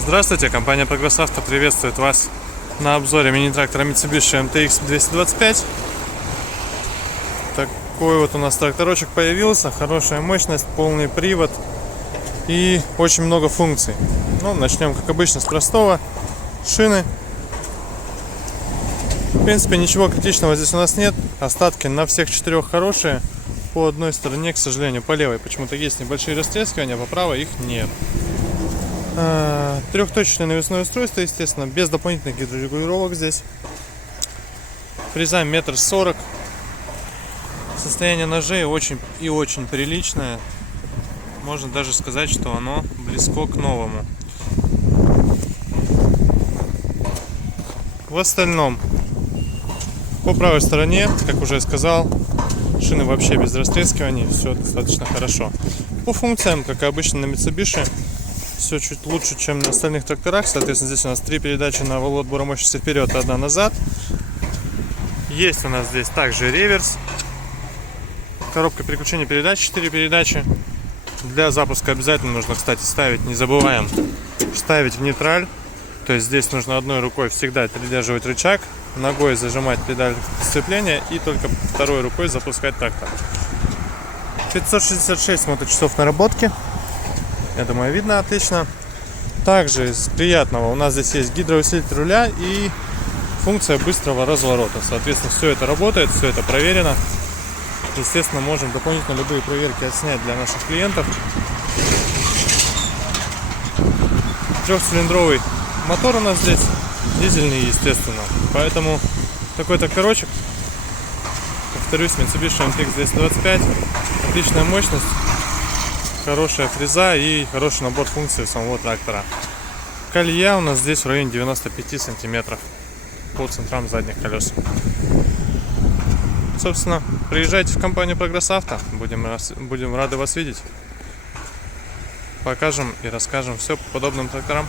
Здравствуйте, компания Progress Auto приветствует вас на обзоре мини-трактора Mitsubishi MTX 225. Такой вот у нас тракторочек появился, хорошая мощность, полный привод и очень много функций. Ну, начнем, как обычно, с простого. Шины. В принципе, ничего критичного здесь у нас нет. Остатки на всех четырех хорошие. По одной стороне, к сожалению, по левой почему-то есть небольшие растрескивания, по правой их нет. Трехточечное навесное устройство, естественно, без дополнительных гидрорегулировок здесь. Фреза 1,40 м. Состояние ножей очень приличное. Можно даже сказать, что оно близко к новому. В остальном, по правой стороне, как уже сказал, шины вообще без растрескиваний, все достаточно хорошо. По функциям, как и обычно на Mitsubishi, все чуть лучше, чем на остальных тракторах. Соответственно, здесь у нас 3 передачи на вал отбора мощности вперед, 1 назад. Есть у нас здесь также реверс. Коробка переключения передач, 4 передачи. Для запуска обязательно нужно, кстати, ставить, не забываем, ставить в нейтраль. То есть здесь нужно одной рукой всегда придерживать рычаг, ногой зажимать педаль сцепления и только второй рукой запускать трактор. 566 моточасов наработки. Я думаю, видно отлично. Также из приятного у нас здесь есть гидроусилитель руля и функция быстрого разворота. Соответственно, все это работает, все это проверено. Естественно, можем дополнительно любые проверки отснять для наших клиентов. Трехцилиндровый мотор у нас здесь, дизельный, естественно. Поэтому такой тракторочек, повторюсь, Mitsubishi MTX 225, отличная мощность, хорошая фреза и хороший набор функций самого трактора. Колея у нас здесь в районе 95 сантиметров по центрам задних колес. Собственно, приезжайте в компанию Progress Auto, будем рады вас видеть. Покажем и расскажем все по подобным тракторам.